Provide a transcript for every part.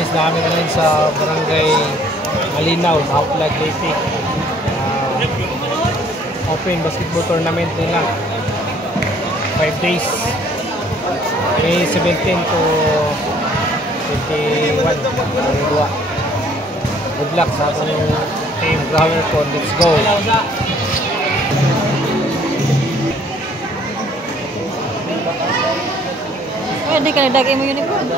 guys, dami ngayon sa barangay Malinaw, Haplag, Leyte. Open basketball tournament nila. 5 days. May 17 to 21. Good luck sa atong team Grower ko. Let's go. Hindi ka nagdagay mo uniform.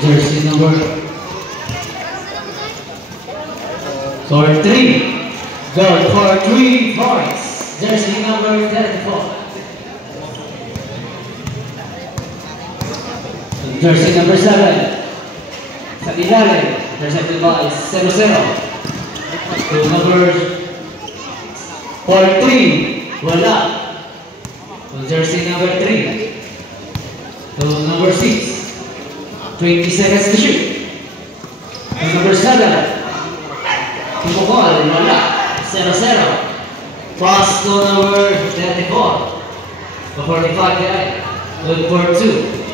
Jersey number 3. Goal for 3 points. Jersey number 34. Jersey number 7. Sa ilalim, intercepted ball is 0-0. To number 43. Wala. To jersey number 3. To number 6. 20 seconds to shoot. To number 7. Tumukol, wala. 0-0. Pass to number 34. To 45 behind. Good for 2.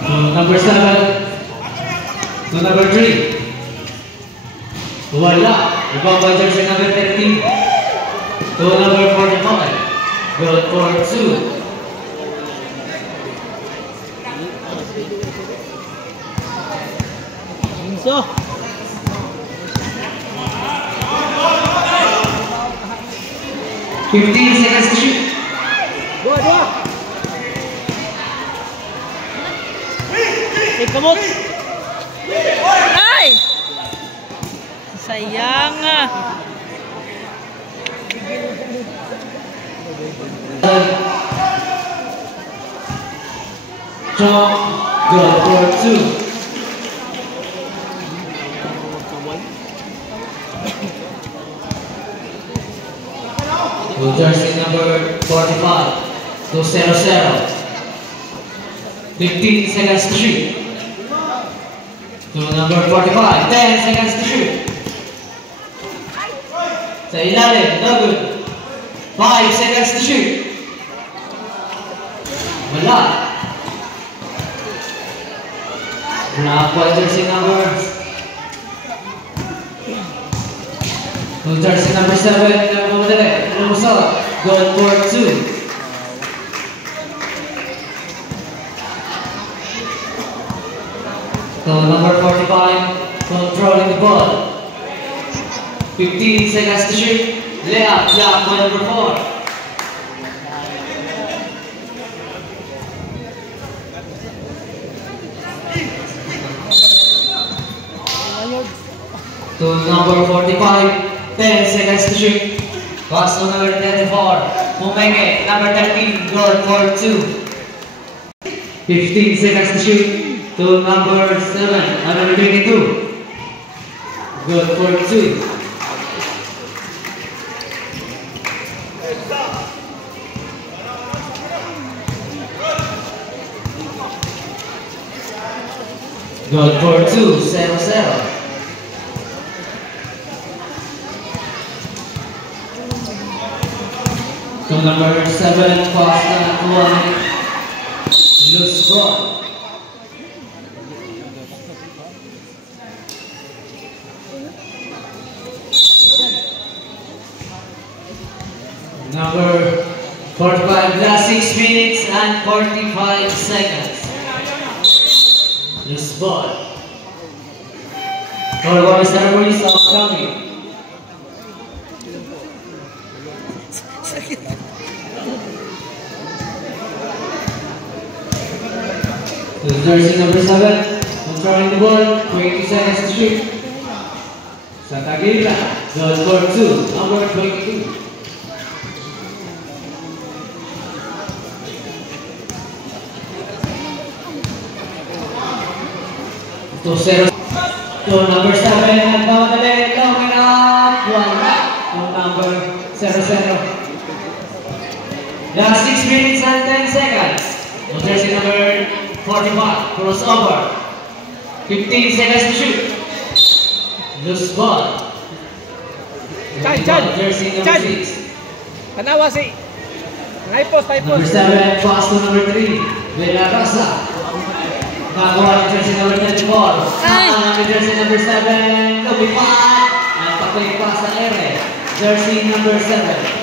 To number 7. To number 3. Wala. Rebound by jersey number 13. To number 45. Good for 2. So 15 seconds to shoot. Go. Take kamot. Ay! Sayang ah. Strong. Good for 2. To jersey number 45. To 0-0. 15 seconds to shoot. To number 45. 10 seconds to shoot. Sa ilalim, no good. 5 seconds to shoot. Wala. Block by jersey number. To jersey number 7. Good for 2. To number 45, controlling the ball. 15 seconds to shoot. Layup, block by number 4. To number 45, 10 seconds to shoot. Pass to number 34, Mumenge, number 13, good for 2. 15 seconds to shoot. To number 7, number 22, good for 2. Good for 2, 0-0. To number 7, Costa Kuwani, loose ball. Number 45, last 6 minutes and 45 seconds. Loose ball. For one ceremonies of coming. To jersey number 7, controlling the ball, 20 seconds to shoot. Santagila, good for 2, number 22. To number 7, and Pamadale, long enough, wala. To number 0-0. Last 6 minutes and 10 seconds. To jersey number 45, crossover. 15 seconds to shoot. Loose ball. Chan. Jersey number Chan. 6. Tanawa si. Naipos. Number 7, pass to number 3. Villarosa. Nakakuha ni jersey number 34. Nakakuha ni jersey number 7. Lumipad. Nagpakulit pass sa ere. Jersey number 7.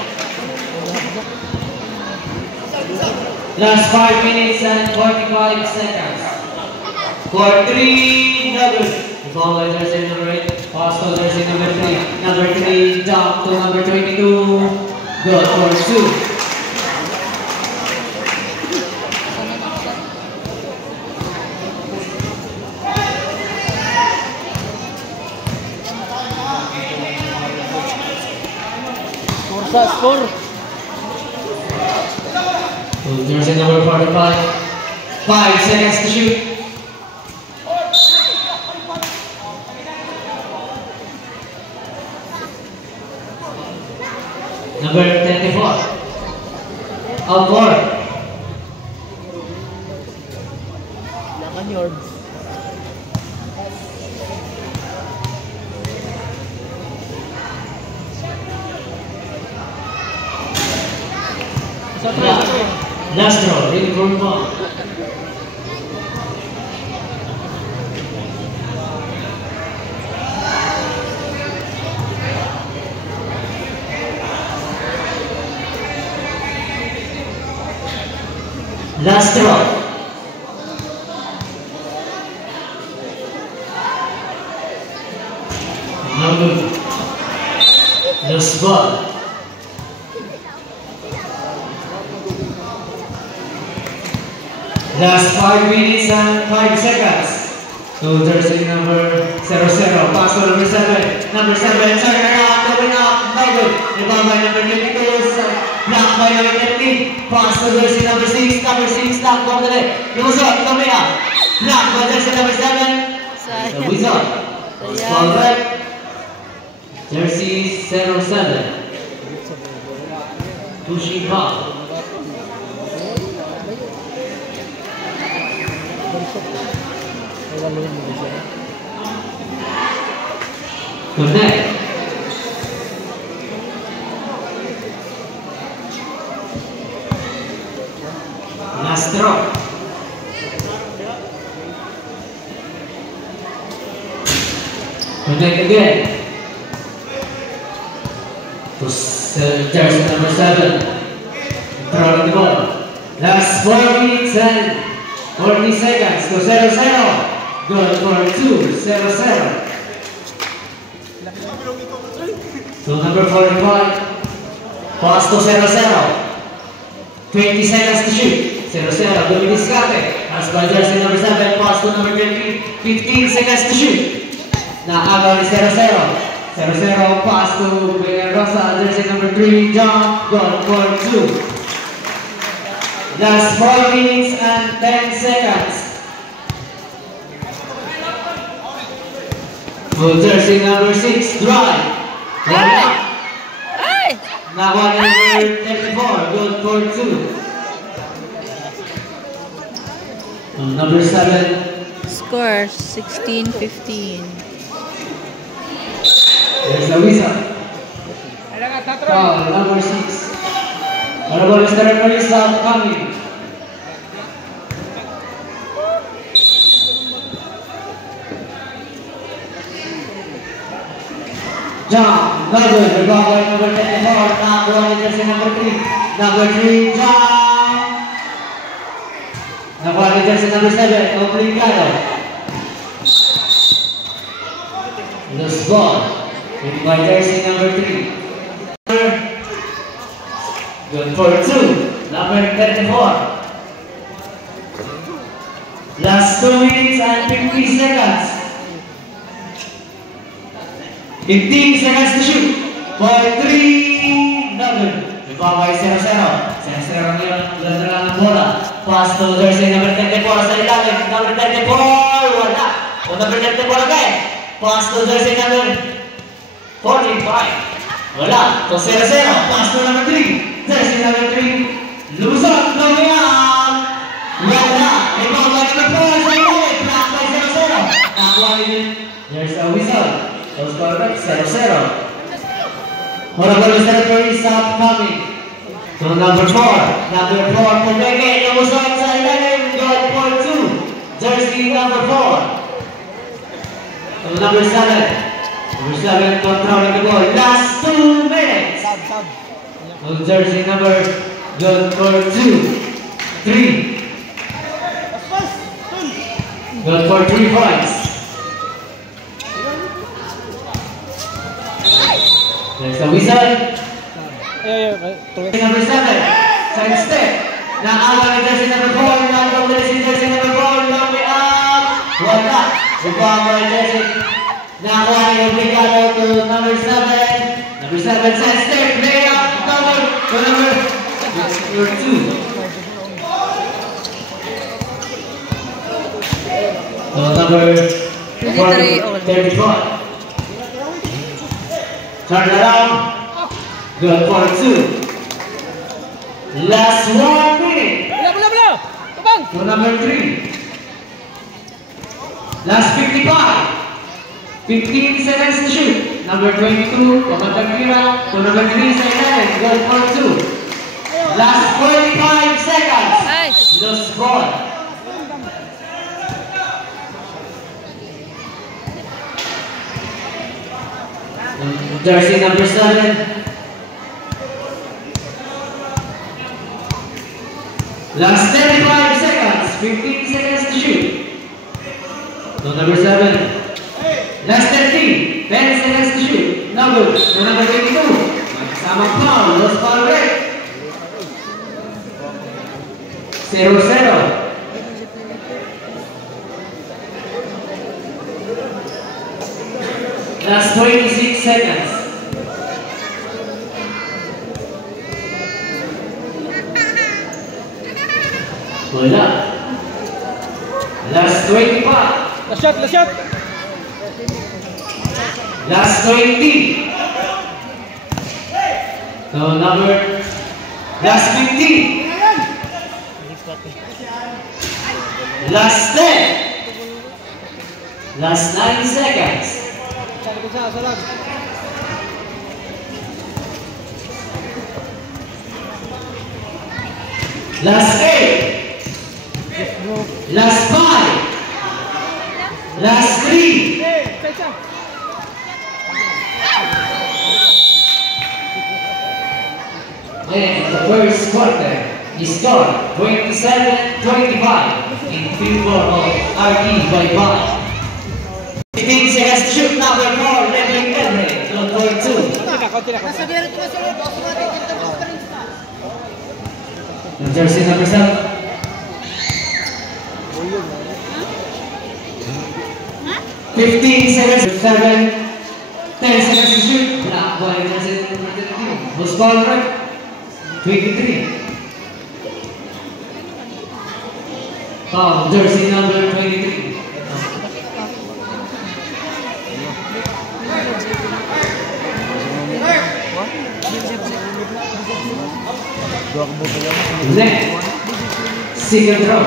Last 5 minutes and 45 seconds. For 3 numbers. Ball by jersey number 8. Pass to jersey number 3. Number 3 jump to number 22. Good for 2. Score. Jersey number 45. 5 seconds to shoot. Number 24. Outboard. Lakan yards. Last throw, ready for ball. Last throw. No good. Loose ball. Last 5 minutes and 5 seconds. To jersey number 00. Pass to number 7. Number 7, turn around, going up, no good. Rebound by number 22. Blocked by number 13. Pass to jersey number 6. Number 6, stop, go to the Luzon, coming up. Blocked by jersey number 7. The Wizard. Ball back. Jersey 07. Pushing ball. Connect. Last throw. Connect again. To jersey number 7. Throw the ball. Last 4 minutes and 40 seconds to 0-0. Good for 2-0-0. So number 45. Pass to 0-0. 20 seconds to shoot. 0-0. Dominis Cate. Pass by jersey number 7. Pass to number 13. 15 seconds to shoot. Naagaw ni 0-0. 0-0. Pass to Villarosa. Jersey number 3. Jump. Good for 2. Last 4 minutes and 10 seconds. For jersey number 6, drive. Hey! Now on number 34, good for 2. Number 7. Score 16-15. There's the Wizard. Foul, number 6. Honorable Mr. Referee, stop coming. Jump, no good. We're going number 24. Now going jersey number 3. Number 3, jump. Now going jersey number 7. Complicado. Loose ball. With my jersey number 3. Good for 2. Number 34. Last 2 minutes and 50 seconds. 15 seconds to shoot. For 3. Double. Ibabay 0-0. 0-0 ngayon. Ganda lang ang bola. Pass to jersey number 34 sa ilalim. Number 34. Wala. O number 34 again. Pass to jersey number 45. Wala. So 0-0. Pass to number 3. Jersey number 3. Luzon. Coming out. Wala. Ibabay number 4 sa ilalim. Block by 0-0. There's a whistle. Those correct, 0-0. Honorable Secretary, stop coming. So number 4, Pumeke, lumusot sa ilalim, goal for 2. Jersey number 4. So number 7, controlling the ball. Last 2 minutes. So jersey number, goal for 2, 3. Goal for 3 points. There's a whistle. Number 7, second step. Naawa ni jersey number 4. Nakakulit si jersey number 4. Lumpi up. Wala. Subama ni jersey. Nakakuha ni Obligado to number 7. Number 7, second step. Play up. Double to number 2. So number 34. Turn around. Good for 2. Last 1 minute. To number 3. Last 55. 15 seconds to shoot. Number 22. Commander Kira. To number 3 sa 11. Good for 2. Last 45 seconds. Nice. Loose ball. Jersey number 7. Last 35 seconds. 15 seconds to shoot. So number 7. Last 13. 10 seconds to shoot. No good. So number 22. Magkasamang foul. Lost ball break. 0-0. Last 26 seconds. Wala. Last 25. Last shot. Last 20. So number. Last 15. Last 10. Last 9 seconds. Last 8. Last 5. Last 3. And the first quarter is scored 27-25 in favor of RD by 5. 15 seconds to shoot. Number 4, Ledwin Henry. Goal for 2. Jersey number 7. 15 seconds to 7. 10 seconds to shoot. Black boy, jersey number 32. Who's ball right? 23. Jersey number 23. Next, second row.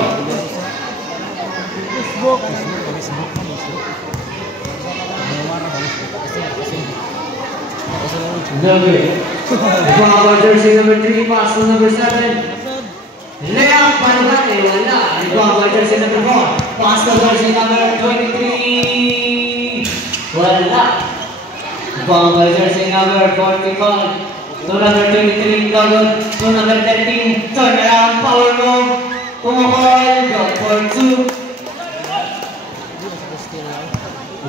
Number jersey number 3, pass to number 7. Layup, Panugate, wala. Number jersey number 4, pass to jersey number 23. Wala. Number jersey number 45. To number 23, Gagon. To number 13, turn around, power move. Pumukol, go for 2.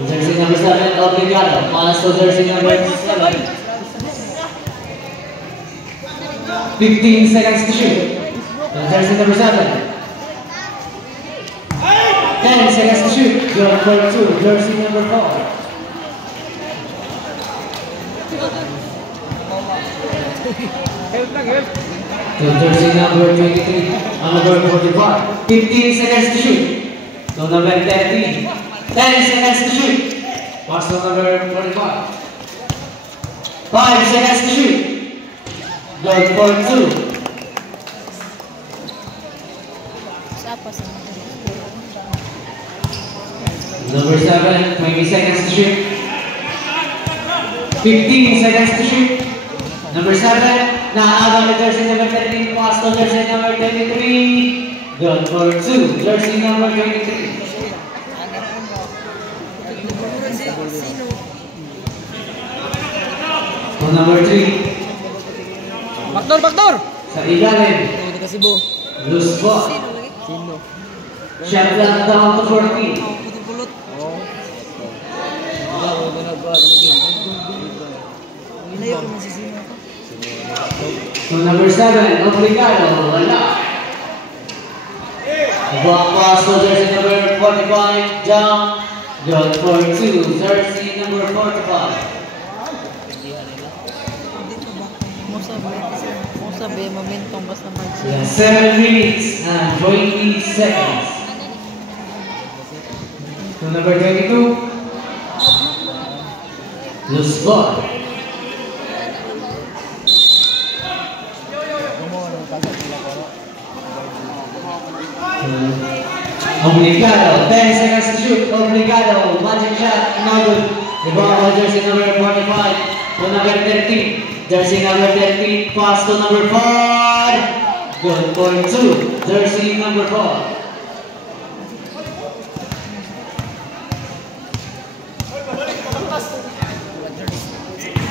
Jersey number 7, Obligado. Pass to jersey number 7. 15 seconds to shoot. Jersey number 7. 10 seconds to shoot. Go for 2. Jersey number 4. So jersey number 23, number 45. 15 seconds to shoot. So number 13. 10 seconds to shoot. Pass to number 45. 5 seconds to shoot. Goal for 2. Number 7, 20 seconds to shoot. 15 seconds to shoot. Number 7, naaabang na jersey number 13, pass to jersey number 23. Good for 2, jersey number 23. To number 3. Backdoor! Sa ilalim. Loose ball. Shot clock down to 14. To number 7, Obligado, wala. Buang pass to jersey number 45, jump. Good for 2, jersey number 45. Sabi, momentum basta mag 7 minutes and 20 seconds. To number 22, loose ball. Obligado, 10 seconds to shoot. Obligado, magic shot, no good. The ball jersey number 45 to number 13. Jersey number 13, pass to number 4. Good for 2, jersey number 4.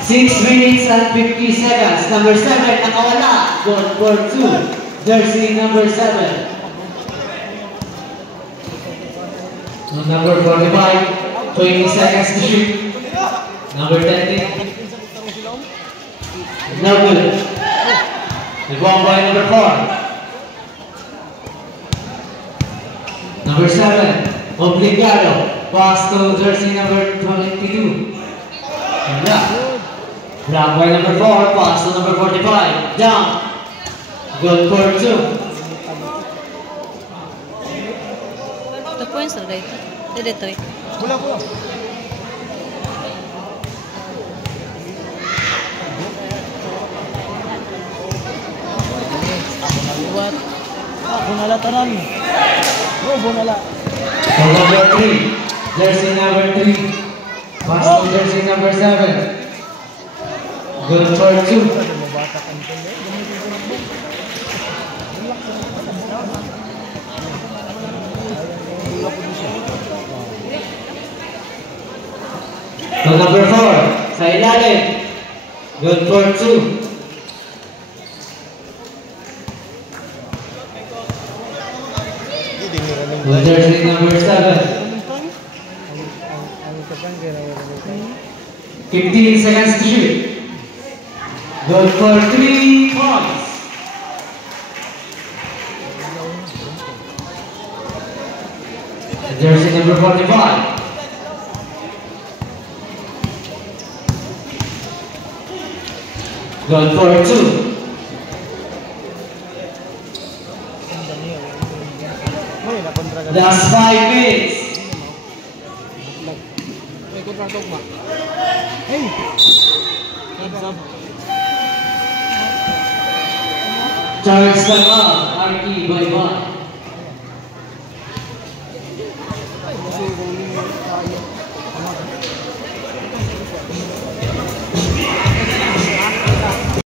6 minutes and 50 seconds. Number 7, nakawala. Good for 2, jersey number 7. Number 45, 20 seconds to shoot. Number 13. No good. The ball by number 4. Number 7, Obligado. Pass to jersey number 22. Block by number 4. Pass to number 45. Jump. Good for 2. The points are right. Dito eh. Bola. Buat. Bunala tanan. Bunala. Number 3. Jersey number 3. Pass to jersey number 7. Good for 2. To number 4, sa ilalim. Good for 2. To jersey number 7. 15 seconds to shoot. Good for 3 points. Jersey number 45. Good for 2. Last 5 minutes. Charge them up, RT by 1.